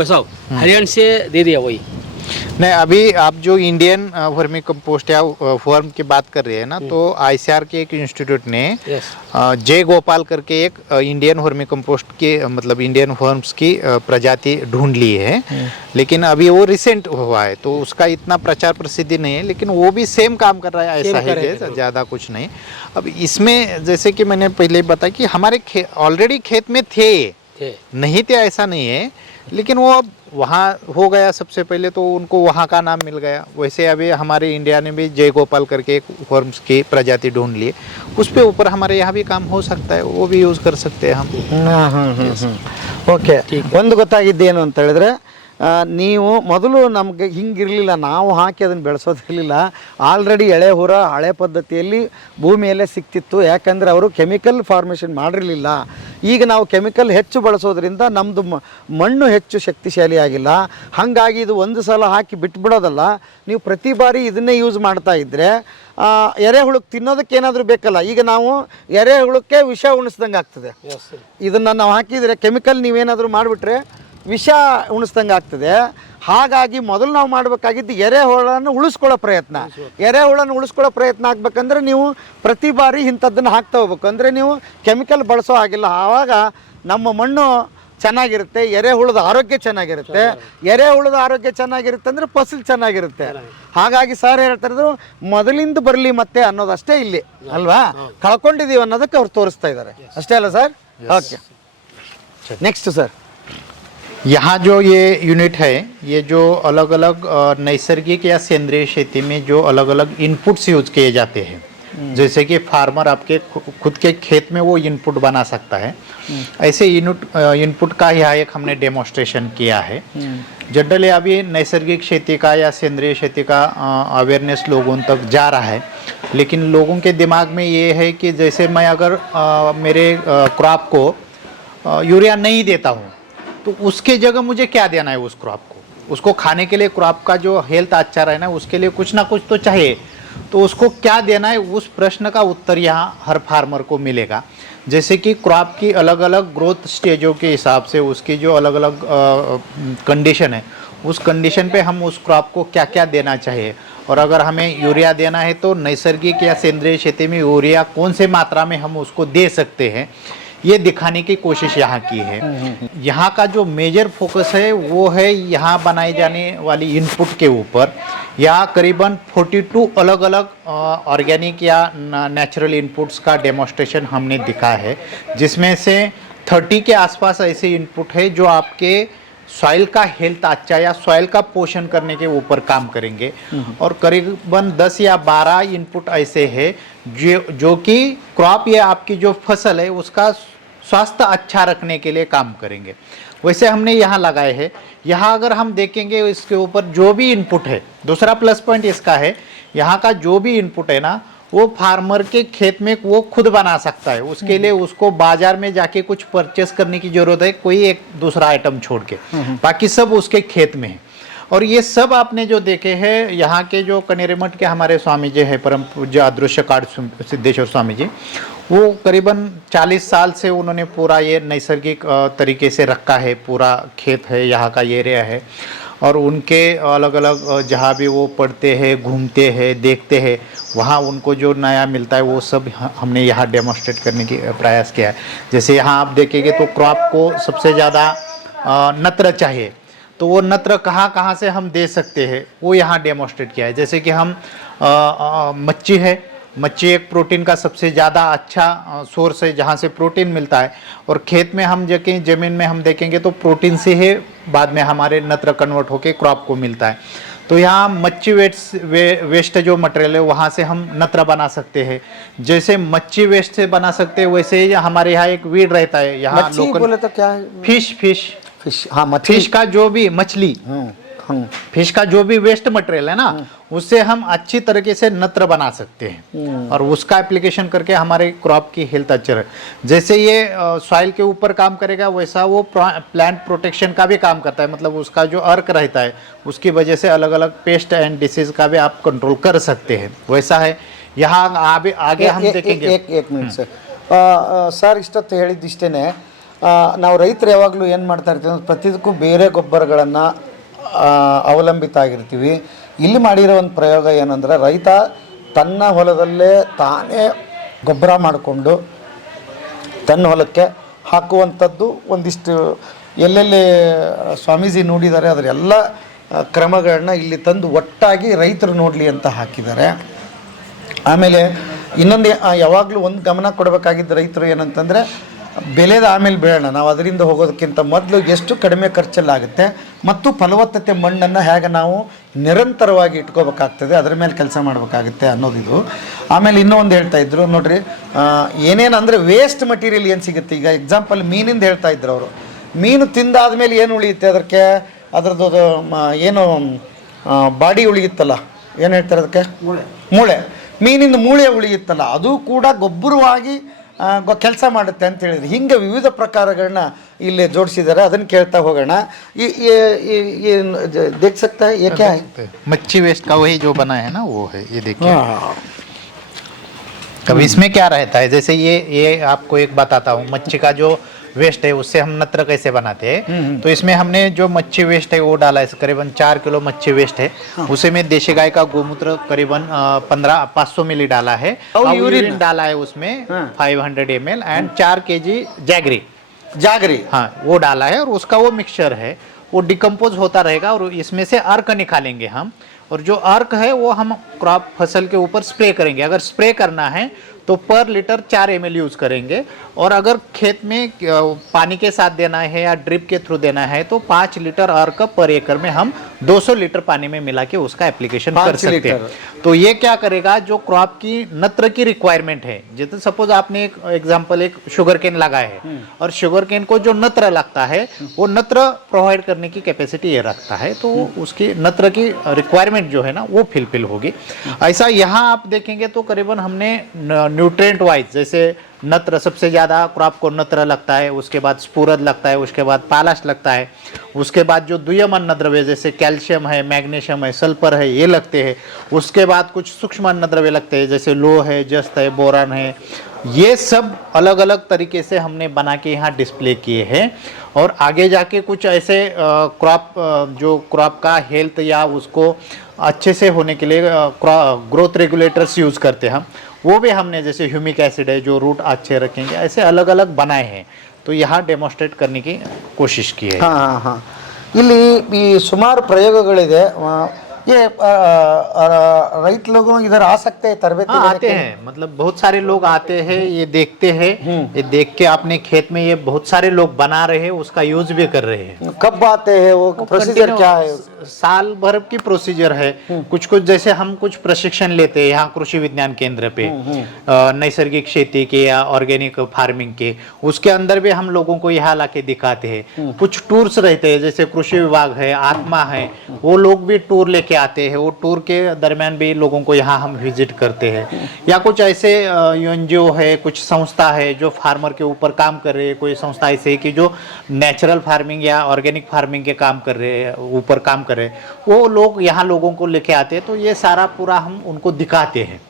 ಬಸಾವ್ हरियाणा से दे दिया वही। नहीं, अभी आप जो इंडियन वर्मी कंपोस्ट या फॉर्म की बात कर रहे हैं ना, तो आईसीआर के एक इंस्टीट्यूट ने जय गोपाल करके एक इंडियन वर्मी कंपोस्ट की, मतलब इंडियन फॉर्म्स की प्रजाति ढूंढ ली है। लेकिन अभी वो रिसेंट हुआ है तो उसका इतना प्रचार प्रसिद्धि नहीं है, लेकिन वो भी सेम काम कर रहा है, ऐसा है ज़्यादा कुछ नहीं। अब इसमें जैसे कि मैंने पहले बताया कि हमारे ऑलरेडी खेत में थे, नहीं थे ऐसा नहीं है, लेकिन वो अब वहाँ हो गया सबसे पहले तो उनको वहाँ का नाम मिल गया। वैसे अभी हमारे इंडिया ने भी जय गोपाल करके एक फॉर्म्स की प्रजाति ढूंढ ली, उस पे ऊपर हमारे यहाँ भी काम हो सकता है, वो भी यूज़ कर सकते हैं हम। ಓಕೆ, ಒಂದು ಗೊತ್ತಾಗಿದ್ದೇನು ಅಂತ ಹೇಳಿದ್ರೆ ನೀವು ಮೊದಲು ನಮಗೆ ಹಿಂಗಿರಲಿಲ್ಲ, ನಾವು ಹಾಕಿ ಅದನ್ನು ಬೆಳೆಸೋದಿರಲಿಲ್ಲ. ಆಲ್ರೆಡಿ ಎಳೆ ಹುರ ಹಳೆ ಪದ್ಧತಿಯಲ್ಲಿ ಭೂಮಿಯಲ್ಲೇ ಸಿಕ್ತಿತ್ತು, ಯಾಕಂದರೆ ಅವರು ಕೆಮಿಕಲ್ ಫಾರ್ಮೇಷನ್ ಮಾಡಿರಲಿಲ್ಲ. ಈಗ ನಾವು ಕೆಮಿಕಲ್ ಹೆಚ್ಚು ಬಳಸೋದ್ರಿಂದ ನಮ್ಮದು ಮಣ್ಣು ಹೆಚ್ಚು ಶಕ್ತಿಶಾಲಿ ಆಗಿಲ್ಲ. ಹಾಗಾಗಿ ಇದು ಒಂದು ಸಲ ಹಾಕಿ ಬಿಟ್ಬಿಡೋದಲ್ಲ, ನೀವು ಪ್ರತಿ ಬಾರಿ ಇದನ್ನೇ ಯೂಸ್ ಮಾಡ್ತಾ ಇದ್ದರೆ ಎರೆಹುಳಕ್ಕೆ ತಿನ್ನೋದಕ್ಕೆ ಏನಾದರೂ ಬೇಕಲ್ಲ. ಈಗ ನಾವು ಎರೆಹುಳಕ್ಕೆ ವಿಷ ಉಣಿಸ್ದಂಗೆ ಆಗ್ತದೆ. ಇದನ್ನು ನಾವು ಹಾಕಿದರೆ ಕೆಮಿಕಲ್ ನೀವೇನಾದರೂ ಮಾಡಿಬಿಟ್ರೆ ವಿಷ ಉಣಿಸ್ದಂಗೆ ಆಗ್ತದೆ. ಹಾಗಾಗಿ ಮೊದಲು ನಾವು ಮಾಡಬೇಕಾಗಿದ್ದು ಎರೆಹುಳನ್ನು ಉಳಿಸ್ಕೊಳ್ಳೋ ಪ್ರಯತ್ನ. ಎರೆಹುಳನ್ನು ಉಳಿಸ್ಕೊಳ್ಳೋ ಪ್ರಯತ್ನ ಆಗಬೇಕಂದ್ರೆ ನೀವು ಪ್ರತಿ ಬಾರಿ ಇಂಥದ್ದನ್ನು ಹಾಕ್ತಾ ಹೋಗ್ಬೇಕು. ಅಂದರೆ ನೀವು ಕೆಮಿಕಲ್ ಬಳಸೋ ಆಗಿಲ್ಲ. ಆವಾಗ ನಮ್ಮ ಮಣ್ಣು ಚೆನ್ನಾಗಿರುತ್ತೆ, ಎರೆಹುಳದ ಆರೋಗ್ಯ ಚೆನ್ನಾಗಿರುತ್ತೆ. ಎರೆಹುಳದ ಆರೋಗ್ಯ ಚೆನ್ನಾಗಿರುತ್ತೆ ಅಂದರೆ ಫಸಲು ಚೆನ್ನಾಗಿರುತ್ತೆ. ಹಾಗಾಗಿ ಸರ್ ಹೇಳ್ತಾ ಇದ್ರು ಮೊದಲಿಂದ ಬರಲಿ ಮತ್ತೆ ಅನ್ನೋದಷ್ಟೇ ಇಲ್ಲಿ ಅಲ್ವಾ, ಕಳ್ಕೊಂಡಿದ್ದೀವಿ ಅನ್ನೋದಕ್ಕೆ ಅವ್ರು ತೋರಿಸ್ತಾ ಇದ್ದಾರೆ ಅಷ್ಟೇ ಅಲ್ಲ ಸರ್? Okay, next sir. यहाँ जो ये यूनिट है, ये जो अलग अलग नैसर्गिक या सेंद्रीय खेती में जो अलग अलग इनपुट्स यूज किए जाते हैं, जैसे कि फार्मर आपके खुद के खेत में वो इनपुट बना सकता है, ऐसे इनपुट का यहाँ एक हमने डेमोन्स्ट्रेशन किया है. जनरली अभी नैसर्गिक खेती का या सेंद्रीय खेती का अवेयरनेस लोगों तक जा रहा है, लेकिन लोगों के दिमाग में ये है कि जैसे मैं अगर मेरे क्रॉप को यूरिया नहीं देता हूँ तो उसके जगह मुझे क्या देना है उस क्रॉप को. उसको खाने के लिए क्रॉप का जो हेल्थ अच्छा रहना है उसके लिए कुछ ना कुछ तो चाहिए, तो उसको क्या देना है उस प्रश्न का उत्तर यहाँ हर फार्मर को मिलेगा. जैसे कि क्रॉप की अलग अलग ग्रोथ स्टेजों के हिसाब से उसकी जो अलग अलग कंडीशन है, उस कंडीशन पे हम उस क्रॉप को क्या क्या देना चाहिए. और अगर हमें यूरिया देना है तो नैसर्गिक या सेंद्रीय खेती में यूरिया कौन से मात्रा में हम उसको दे सकते हैं, ये दिखाने की कोशिश यहाँ की है. यहाँ का जो मेजर फोकस है वो है यहाँ बनाई जाने वाली इनपुट के ऊपर. यहाँ करीबन 42 अलग अलग ऑर्गेनिक या नेचुरल इनपुट्स का डेमोन्स्ट्रेशन हमने दिखा है, जिसमें से 30 के आसपास ऐसे इनपुट है जो आपके सॉइल का हेल्थ अच्छा या सॉइल का पोषण करने के ऊपर काम करेंगे. और करीबन 10 या 12 इनपुट ऐसे हैं जो कि क्रॉप या आपकी जो फसल है उसका स्वास्थ्य अच्छा रखने के लिए काम करेंगे. वैसे हमने यहाँ लगाए हैं. यहाँ अगर हम देखेंगे इसके ऊपर जो भी इनपुट है, दूसरा प्लस पॉइंट इसका है, यहाँ का जो भी इनपुट है ना वो फार्मर के खेत में वो खुद बना सकता है. उसके लिए उसको बाजार में जाके कुछ परचेस करने की जरूरत है, कोई एक दूसरा आइटम छोड़ के, बाकी सब उसके खेत में है. और ये सब आपने जो देखे हैं यहाँ के जो कनेरी मठ के हमारे स्वामी जी है, परम पूज्य अदृश्य काट सिद्धेश्वर स्वामी जी, वो करीबन 40 साल से उन्होंने पूरा ये नैसर्गिक तरीके से रखा है. पूरा खेत है, यहाँ का एरिया है, और उनके अलग अलग जहाँ भी वो पढ़ते हैं, घूमते हैं, देखते हैं, वहाँ उनको जो नया मिलता है वो सब हमने यहाँ डेमोन्स्ट्रेट करने की प्रयास किया है. जैसे यहाँ आप देखेंगे तो क्रॉप को सबसे ज़्यादा नत्र चाहिए, तो वो नत्र कहाँ कहाँ से हम दे सकते हैं वो यहाँ डेमोन्स्ट्रेट किया है. जैसे कि हम मच्छी है, मच्छी एक प्रोटीन का सबसे ज़्यादा अच्छा सोर्स है जहाँ से प्रोटीन मिलता है. और खेत में हम देखें, ज़मीन में हम देखेंगे तो प्रोटीन से ही बाद में हमारे नत्र कन्वर्ट होके क्रॉप को मिलता है. तो यहाँ मच्छी वेस्ट जो मटेरियल है वहाँ से हम नत्र बना सकते हैं. जैसे मच्छी वेस्ट से बना सकते हैं वैसे ही हमारे यहाँ एक वीड रहता है यहाँ लोकल. बोले तो क्या है? फिश. हाँ, फिश का जो भी मछली, फिश का जो भी वेस्ट मटेरियल है ना उससे हम अच्छी तरीके से नत्र बना सकते हैं और उसका एप्लीकेशन करके हमारे क्रॉप की हेल्थ अच्छी रहे. जैसे ये सॉइल के ऊपर काम करेगा वैसा वो प्लांट प्रोटेक्शन का भी काम करता है. मतलब उसका जो अर्क रहता है उसकी वजह से अलग अलग पेस्ट एंड डिसीज का भी आप कंट्रोल कर सकते हैं. वैसा है यहाँ आगे हम देखेंगे. एक मिनट सर. ಸರ್ ಇಷ್ಟೊತ್ತು ಹೇಳಿದ್ದಿಷ್ಟೇ. ನಾವು ರೈತರು ಯಾವಾಗಲೂ ಏನು ಮಾಡ್ತಾ ಇರ್ತೀವಿ ಅಂದ್ರೆ ಪ್ರತಿದಕ್ಕೂ ಬೇರೆ ಗೊಬ್ಬರಗಳನ್ನು ಅವಲಂಬಿತ ಆಗಿರ್ತೀವಿ. ಇಲ್ಲಿ ಮಾಡಿರೋ ಒಂದು ಪ್ರಯೋಗ ಏನಂದರೆ ರೈತ ತನ್ನ ಹೊಲದಲ್ಲೇ ತಾನೇ ಗೊಬ್ಬರ ಮಾಡಿಕೊಂಡು ತನ್ನ ಹೊಲಕ್ಕೆ ಹಾಕುವಂಥದ್ದು ಒಂದಿಷ್ಟು ಎಲ್ಲೆಲ್ಲಿ ಸ್ವಾಮೀಜಿ ನೋಡಿದ್ದಾರೆ ಅದರ ಎಲ್ಲ ಕ್ರಮಗಳನ್ನ ಇಲ್ಲಿ ತಂದು ಒಟ್ಟಾಗಿ ರೈತರು ನೋಡಲಿ ಅಂತ ಹಾಕಿದ್ದಾರೆ. ಆಮೇಲೆ ಇನ್ನೊಂದು ಯಾವಾಗಲೂ ಒಂದು ಗಮನ ಕೊಡಬೇಕಾಗಿದ್ದ ರೈತರು ಏನಂತಂದರೆ ಬೆಳೆದ ಆಮೇಲೆ ಬೆಳೆಯೋಣ, ನಾವು ಅದರಿಂದ ಹೋಗೋದಕ್ಕಿಂತ ಮೊದಲು ಎಷ್ಟು ಕಡಿಮೆ ಖರ್ಚಲ್ಲಾಗುತ್ತೆ ಮತ್ತು ಫಲವತ್ತತೆ ಮಣ್ಣನ್ನು ಹೇಗೆ ನಾವು ನಿರಂತರವಾಗಿ ಇಟ್ಕೋಬೇಕಾಗ್ತದೆ ಅದರ ಮೇಲೆ ಕೆಲಸ ಮಾಡಬೇಕಾಗುತ್ತೆ ಅನ್ನೋದಿದು. ಆಮೇಲೆ ಇನ್ನೂ ಒಂದು ಹೇಳ್ತಾಯಿದ್ರು ನೋಡಿರಿ, ಏನೇನಂದರೆ ವೇಸ್ಟ್ ಮಟೀರಿಯಲ್ ಏನು ಸಿಗುತ್ತೆ. ಈಗ ಎಕ್ಸಾಂಪಲ್ ಮೀನಿಂದ ಹೇಳ್ತಾಯಿದ್ರು ಅವರು. ಮೀನು ತಿಂದಾದ್ಮೇಲೆ ಏನು ಉಳಿಯುತ್ತೆ ಅದಕ್ಕೆ ಅದರದ್ದು ಏನು ಬಾಡಿ ಉಳಿಯುತ್ತಲ್ಲ, ಏನು ಹೇಳ್ತಾರೆ ಅದಕ್ಕೆ, ಮೂಳೆ, ಮೀನಿಂದ ಮೂಳೆ ಉಳಿಯುತ್ತಲ್ಲ, ಅದು ಕೂಡ ಗೊಬ್ಬರವಾಗಿ ಕೆಲಸ ಮಾಡುತ್ತೆ ಅಂತ ಹೇಳಿದ್ರು. ಹಿಂಗೆ ವಿವಿಧ ಪ್ರಕಾರಗಳನ್ನ ಇಲ್ಲಿ ಜೋಡಿಸಿದ್ದಾರೆ. ಅದನ್ನು ಕೇಳ್ತಾ ಹೋಗೋಣ. देख सकता है ये क्या है? मच्छी वेस्ट का वही जो बना है ना वो है, ये देखिए। अब इसमें क्या रहता है, जैसे ये आपको एक बताता हूँ, मच्छी का जो वेस्ट है उससे हम नत्र कैसे बनाते हैं। तो इसमें हमने जो मच्छी वेस्ट है वो डाला है, करीबन 4 किलो मच्छी वेस्ट है। उसे में देशी गाय का गोमूत्र करीबन 500 मिली डाला है, और यूरिन डाला है उसमें 500 ml, एंड 4 kg जागरी, हाँ वो डाला है। और उसका वो मिक्सचर है वो डिकम्पोज होता रहेगा, और इसमें से अर्क निकालेंगे हम, और जो अर्क है वो हम क्रॉप फसल के ऊपर स्प्रे करेंगे। अगर स्प्रे करना है तो पर लीटर 4 ml यूज़ करेंगे, और अगर खेत में पानी के साथ देना है या ड्रिप के थ्रू देना है तो 5 लीटर अर्क पर एकड़ में हम 200 लीटर पानी में मिला के उसका एप्लीकेशन कर सकते हैं। तो ये क्या करेगा, जो क्रॉप की नत्र की रिक्वायरमेंट है, जैसे सपोज आपने एक एग्जांपल एक शुगर केन लगाया है, और शुगर केन को जो नत्र लगता है वो नत्र प्रोवाइड करने की कैपेसिटी ये रखता है, तो उसकी नत्र की रिक्वायरमेंट जो है ना वो फिलफिल होगी। ऐसा यहाँ आप देखेंगे तो करीबन हमने न्यूट्रिएंट वाइज, जैसे नत्र सबसे ज़्यादा क्रॉप को नत्र लगता है, उसके बाद स्फूरद लगता है, उसके बाद पालाश लगता है, उसके बाद जो द्वितीय अन्नद्रव्य जैसे कैल्शियम है, मैग्नीशियम है, सल्फर है, ये लगते हैं। उसके बाद कुछ सूक्ष्म अन्नद्रव्य लगते हैं जैसे लो है, जस्त है, बोरान है। ये सब अलग अलग तरीके से हमने बना के यहाँ डिस्प्ले किए हैं, और आगे जाके कुछ ऐसे क्रॉप जो क्रॉप का हेल्थ या उसको अच्छे से होने के लिए ग्रोथ रेगुलेटर्स यूज़ करते हैं हम, वो भी हमने, जैसे ह्यूमिक एसिड है जो रूट अच्छे रखेंगे, ऐसे अलग अलग बनाए हैं। तो यहाँ डेमोस्ट्रेट करने की कोशिश की है। हाँ हाँ, ಇಲ್ಲಿ ಈ ಸುಮಾರು ಪ್ರಯೋಗಗಳಿದೆ. ये रईत लोगों इधर आ सकते हैं तरबेती आते हैं, मतलब बहुत सारे लोग आते हैं, ये देखते हैं, ये देख के अपने खेत में ये बहुत सारे लोग बना रहे हैं, उसका यूज भी कर रहे हैं। कब आते हैं, वो प्रोसीजर क्या है? साल भर की प्रोसीजर है। कुछ कुछ जैसे हम कुछ प्रशिक्षण लेते हैं यहाँ कृषि विज्ञान केंद्र पे, नैसर्गिक खेती के या ऑर्गेनिक फार्मिंग के, उसके अंदर भी हम लोगों को यहाँ लाके दिखाते हैं। कुछ टूर्स रहते हैं, जैसे कृषि विभाग है, आत्मा है, वो लोग भी टूर लेके आते हैं। वो टूर के दरमियान भी लोगों को यहाँ हम विजिट करते हैं। या कुछ ऐसे एनजीओ है, कुछ संस्था है जो फार्मर के ऊपर काम कर रहे हैं, कोई संस्था ऐसे है कि जो नेचुरल फार्मिंग या ऑर्गेनिक फार्मिंग के काम कर रहे हैं, ऊपर काम कर रहे हैं, वो लोग यहाँ लोगों को लेके आते हैं। तो ये सारा पूरा हम उनको दिखाते हैं।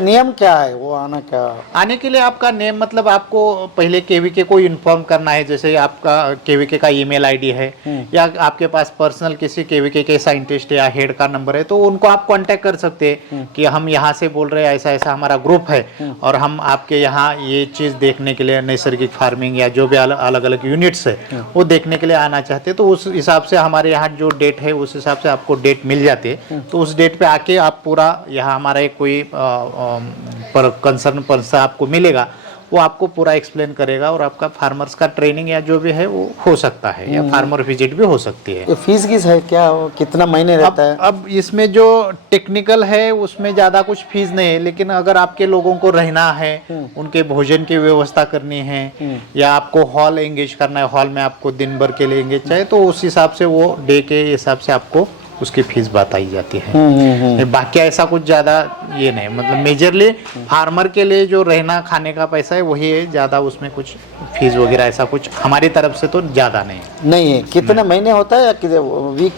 नियम क्या है वो आना क्या? आने के लिए आपका नेम, मतलब आपको पहले केवीके को इन्फॉर्म करना है, जैसे आपका केवीके का ईमेल आईडी है, या आपके पास पर्सनल किसी केवीके के साइंटिस्ट या हेड का नंबर है, तो उनको आप कांटेक्ट कर सकते हैं कि हम यहाँ से बोल रहे हैं, ऐसा ऐसा हमारा ग्रुप है, और हम आपके यहाँ ये चीज़ देखने के लिए, नैसर्गिक फार्मिंग या जो भी अलग अलग यूनिट्स है वो देखने के लिए आना चाहते हैं। तो उस हिसाब से हमारे यहाँ जो डेट है उस हिसाब से आपको डेट मिल जाती है। तो उस डेट पे आके आप पूरा यहाँ हमारा एक कोई पर कंसर्न पर्सन आपको मिलेगा, वो आपको पूरा एक्सप्लेन करेगा, और आपका फार्मर्स का ट्रेनिंग या जो भी है वो हो सकता है, या फार्मर विजिट भी हो सकती है। फीस किस है क्या, कितना महीने रहता है? अब इसमें जो टेक्निकल है उसमें ज़्यादा कुछ फीस नहीं है, लेकिन अगर आपके लोगों को रहना है, उनके भोजन की व्यवस्था करनी है, या आपको हॉल एंगेज करना है, हॉल में आपको दिन भर के लिए एंगेज चाहिए, तो उस हिसाब से वो डे के हिसाब से आपको उसकी फीस बताई जाती है। बाकी ऐसा कुछ ज़्यादा ये नहीं, मतलब मेजरली फार्मर के लिए जो रहना खाने का पैसा है वही है, ज़्यादा उसमें कुछ फीस वगैरह ऐसा कुछ हमारी तरफ से तो ज़्यादा नहीं है। कितने महीने होता है या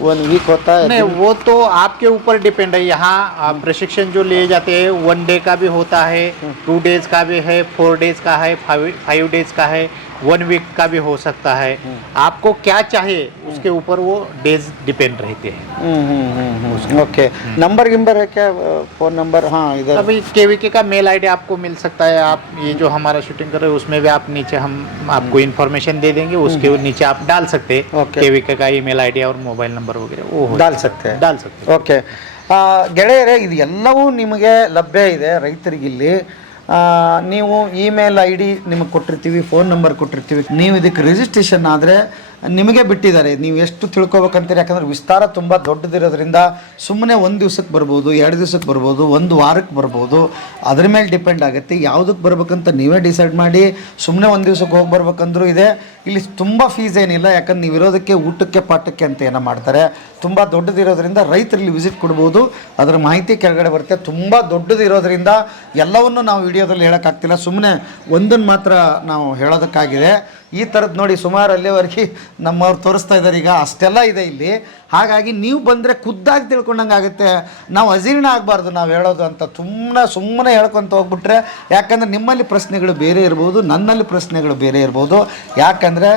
वन वीक होता है? नहीं, वो तो आपके ऊपर डिपेंड है। यहाँ प्रशिक्षण जो लिए जाते हैं 1 डे का भी होता है, 2 डेज का भी है, 4 डेज का है, 5 डेज का है, 1 वीक का भी हो सकता है। आपको क्या चाहिए उसके ऊपर वो डेज डिपेंड रहते हैं। ओके, नंबर गिम्बर है क्या, फोन नंबर? हाँ, इधर अभी केवीके का मेल आईडी आपको मिल सकता है। आप ये जो हमारा शूटिंग कर रहे हैं उसमें भी आप नीचे हम आपको इन्फॉर्मेशन दे देंगे, उसके नीचे आप डाल सकते हैं केवीके का ईमेल आईडी और मोबाइल नंबर वगैरह, वो डाल सकते हैं। ओके, ಗೆಳೆಯರೇ, ಇದು ಎಲ್ಲವೂ ನಿಮಗೆ ಲಭ್ಯ ಇದೆ ರೈತರಿಗಿಲ್ಲಿ. ನೀವು ಇಮೇಲ್ ಐ ಡಿ ನಿಮಗೆ ಕೊಟ್ಟಿರ್ತೀವಿ, ಫೋನ್ ನಂಬರ್ ಕೊಟ್ಟಿರ್ತೀವಿ. ನೀವು ಇದಕ್ಕೆ ರಿಜಿಸ್ಟ್ರೇಷನ್ ಆದರೆ ನಿಮಗೆ ಬಿಟ್ಟಿದ್ದಾರೆ, ನೀವು ಎಷ್ಟು ತಿಳ್ಕೊಬೇಕಂತೀರಿ. ಯಾಕಂದರೆ ವಿಸ್ತಾರ ತುಂಬ ದೊಡ್ಡದಿರೋದ್ರಿಂದ ಸುಮ್ಮನೆ 1 ದಿವಸಕ್ಕೆ ಬರ್ಬೋದು, 2 ದಿವಸಕ್ಕೆ ಬರ್ಬೋದು, 1 ವಾರಕ್ಕೆ ಬರ್ಬೋದು. ಅದ್ರ ಮೇಲೆ ಡಿಪೆಂಡ್ ಆಗುತ್ತೆ. ಯಾವುದಕ್ಕೆ ಬರ್ಬೇಕಂತ ನೀವೇ ಡಿಸೈಡ್ ಮಾಡಿ. ಸುಮ್ಮನೆ 1 ದಿವಸಕ್ಕೆ ಹೋಗಿ ಬರ್ಬೇಕಂದ್ರೂ ಇದೆ, ಇಲ್ಲಿ ತುಂಬ ಫೀಸ್ ಏನಿಲ್ಲ, ಯಾಕಂದ್ರೆ ನೀವು ಇರೋದಕ್ಕೆ ಊಟಕ್ಕೆ ಪಾಠಕ್ಕೆ ಅಂತ ಏನೋ ಮಾಡ್ತಾರೆ. ತುಂಬ ದೊಡ್ಡದಿರೋದ್ರಿಂದ ರೈತರಲ್ಲಿ ವಿಸಿಟ್ ಕೊಡ್ಬೋದು, ಅದರ ಮಾಹಿತಿ ಕೆಳಗಡೆ ಬರುತ್ತೆ. ತುಂಬ ದೊಡ್ಡದಿರೋದ್ರಿಂದ ಎಲ್ಲವನ್ನು ನಾವು ವಿಡಿಯೋದಲ್ಲಿ ಹೇಳೋಕ್ಕಾಗ್ತಿಲ್ಲ, ಸುಮ್ಮನೆ ಒಂದನ್ನು ಮಾತ್ರ ನಾವು ಹೇಳೋದಕ್ಕಾಗಿದೆ. ಈ ಥರದ್ದು ನೋಡಿ ಸುಮಾರು ಅಲ್ಲಿವರೆಗೆ ನಮ್ಮವ್ರು ತೋರಿಸ್ತಾ ಇದ್ದಾರೆ, ಈಗ ಅಷ್ಟೆಲ್ಲ ಇದೆ ಇಲ್ಲಿ. ಹಾಗಾಗಿ ನೀವು ಬಂದರೆ ಖುದ್ದಾಗಿ ತಿಳ್ಕೊಂಡಂಗೆ ಆಗುತ್ತೆ. ನಾವು ಅಜೀರ್ಣ ಆಗಬಾರ್ದು ನಾವು ಹೇಳೋದು ಅಂತ ಸುಮ್ಮನೆ ಹೇಳ್ಕೊತ ಹೋಗ್ಬಿಟ್ರೆ, ಯಾಕಂದರೆ ನಿಮ್ಮಲ್ಲಿ ಪ್ರಶ್ನೆಗಳು ಬೇರೆ ಇರ್ಬೋದು, ನನ್ನಲ್ಲಿ ಪ್ರಶ್ನೆಗಳು ಬೇರೆ ಇರ್ಬೋದು. ಯಾಕಂದರೆ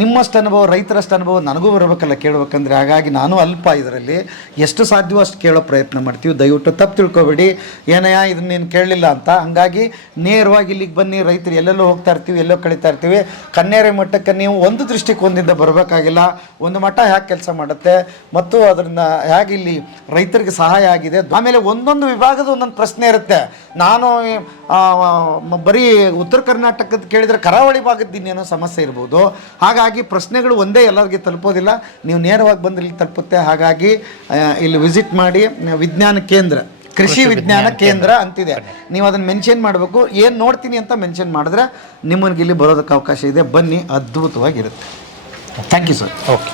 ನಿಮ್ಮಷ್ಟು ಅನುಭವ, ರೈತರಷ್ಟು ಅನುಭವ ನನಗೂ ಬರಬೇಕಲ್ಲ ಕೇಳಬೇಕಂದ್ರೆ. ಹಾಗಾಗಿ ನಾನು ಅಲ್ಪ ಇದರಲ್ಲಿ ಎಷ್ಟು ಸಾಧ್ಯವೋ ಅಷ್ಟು ಕೇಳೋ ಪ್ರಯತ್ನ ಮಾಡ್ತೀವಿ. ದಯವಿಟ್ಟು ತಪ್ಪು ತಿಳ್ಕೊಬೇಡಿ, ಏನಯ್ಯ ಇದನ್ನ ನೀನು ಕೇಳಲಿಲ್ಲ ಅಂತ. ಹಾಗಾಗಿ ನೇರವಾಗಿ ಇಲ್ಲಿಗೆ ಬನ್ನಿ. ರೈತರು ಎಲ್ಲೆಲ್ಲೋ ಹೋಗ್ತಾ ಇರ್ತೀವಿ, ಎಲ್ಲೋ ಕಳೀತಾ ಇರ್ತೀವಿ. ಕನ್ನೇರಿ ಮಠಕ್ಕೆ ನೀವು ಒಂದು ದೃಷ್ಟಿಕೋನದಿಂದ ಬರಬೇಕಾಗಿಲ್ಲ. ಒಂದು ಮಠ ಹೇಗೆ ಕೆಲಸ ಮಾಡುತ್ತೆ ಮತ್ತು ಅದರಿಂದ ಹೇಗೆ ಇಲ್ಲಿ ರೈತರಿಗೆ ಸಹಾಯ ಆಗಿದೆ. ಆಮೇಲೆ ಒಂದೊಂದು ವಿಭಾಗದ ಒಂದೊಂದು ಪ್ರಶ್ನೆ ಇರುತ್ತೆ. ನಾನು ಬರೀ ಉತ್ತರ ಕರ್ನಾಟಕದ ಕೇಳಿದರೆ ಕರಾವಳಿ ಭಾಗದ ಇನ್ನೇನೋ ಸಮಸ್ಯೆ ಇರ್ಬೋದು. ಹಾಗಾಗಿ ಪ್ರಶ್ನೆಗಳು ಒಂದೇ ಎಲ್ಲರಿಗೆ ತಲುಪೋದಿಲ್ಲ, ನೀವು ನೇರವಾಗಿ ಬಂದು ಇಲ್ಲಿ ತಲುಪುತ್ತೆ. ಹಾಗಾಗಿ ಇಲ್ಲಿ ವಿಸಿಟ್ ಮಾಡಿ. ವಿಜ್ಞಾನ ಕೇಂದ್ರ, ಕೃಷಿ ವಿಜ್ಞಾನ ಕೇಂದ್ರ ಅಂತಿದೆ, ನೀವು ಅದನ್ನು ಮೆನ್ಷನ್ ಮಾಡಬೇಕು. ಏನು ನೋಡ್ತೀನಿ ಅಂತ ಮೆನ್ಷನ್ ಮಾಡಿದ್ರೆ ನಿಮ್ಮನಿಗೆ ಇಲ್ಲಿ ಬರೋದಕ್ಕೆ ಅವಕಾಶ ಇದೆ. ಬನ್ನಿ, ಅದ್ಭುತವಾಗಿರುತ್ತೆ. Thank you sir. ಓಕೆ.